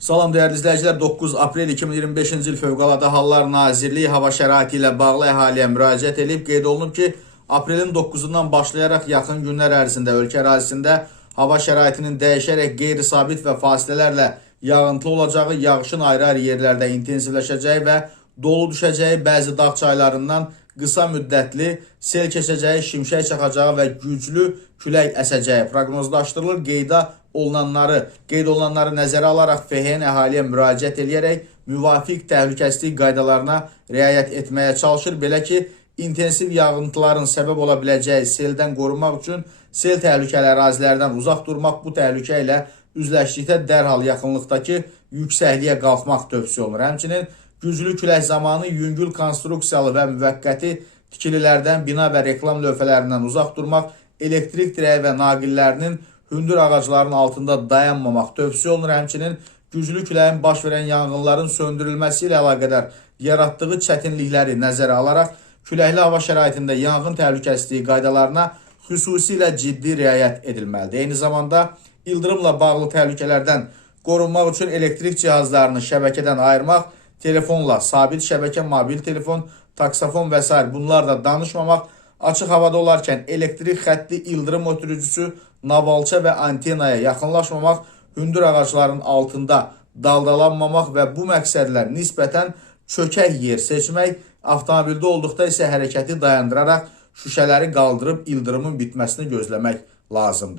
Salam dəyərli izləyicilər, 9 aprel 2025-ci il Fövqəladə Hallar Nazirliyi hava şəraiti ilə bağlı əhaliyə müraciət edib. Qeyd olunub ki, aprelin 9-undan başlayaraq yaxın günlər ərzində ölkə ərazisində hava şəraitinin dəyişərək qeyri-sabit və fasilələrlə yağıntılı olacağı, yağışın ayrı-ayrı yerlərdə intensivləşəcəyi və dolu düşəcəyi, bəzi dağ çaylarından qısa müddətli sel keçəcəyi, şimşək çaxacağı və güclü külək əsəcəyi proqnozlaşdırılır. Qeyd olunanları nəzərə alaraq FHN əhaliyə müraciət edərək müvafiq təhlükəsizlik qaydalarına riayət etməyə çalışır. Belə ki, intensiv yağıntıların səbəb ola biləcəyi seldən qorunmaq üçün sel təhlükəli ərazilərdən uzaq durmaq, bu təhlükə ilə üzləşdikdə dərhal yaxınlıqdakı yüksəkliyə qalxmaq tövsiyə olunur. Həmçinin güclü külək zamanı yüngül konstruksiyalı və müvəqqəti tikililərdən, bina və reklam lövhələrindən uzaq durmaq, elektrik dirəyi və naqillərinin hündür ağacların altında dayanmamaq tövsiyə olunur. Həmçinin güclü küləyin baş verən yanğınların söndürülməsi ilə əlaqədar yaratdığı çətinlikləri nəzərə alaraq küləkli hava şəraitində yanğın təhlükəsizliyi qaydalarına xüsusilə ciddi riayət edilməlidir. Eyni zamanda ildırımla bağlı təhlükələrdən qorunmaq üçün elektrik cihazlarını şəbəkədən ayırmaq, telefonla, sabit şəbəkə, mobil telefon, taksafon və s. bunlarla danışmamaq, açıq havada olarkən elektrik xətti, ildırım ötürücüsü, navalça və antenaya yaxınlaşmamaq, hündür ağacların altında daldalanmamaq və bu məqsədlər nisbətən çökək yer seçmək, avtomobildə olduqda isə hərəkəti dayandıraraq şüşələri qaldırıb ildırımın bitməsini gözləmək lazımdır.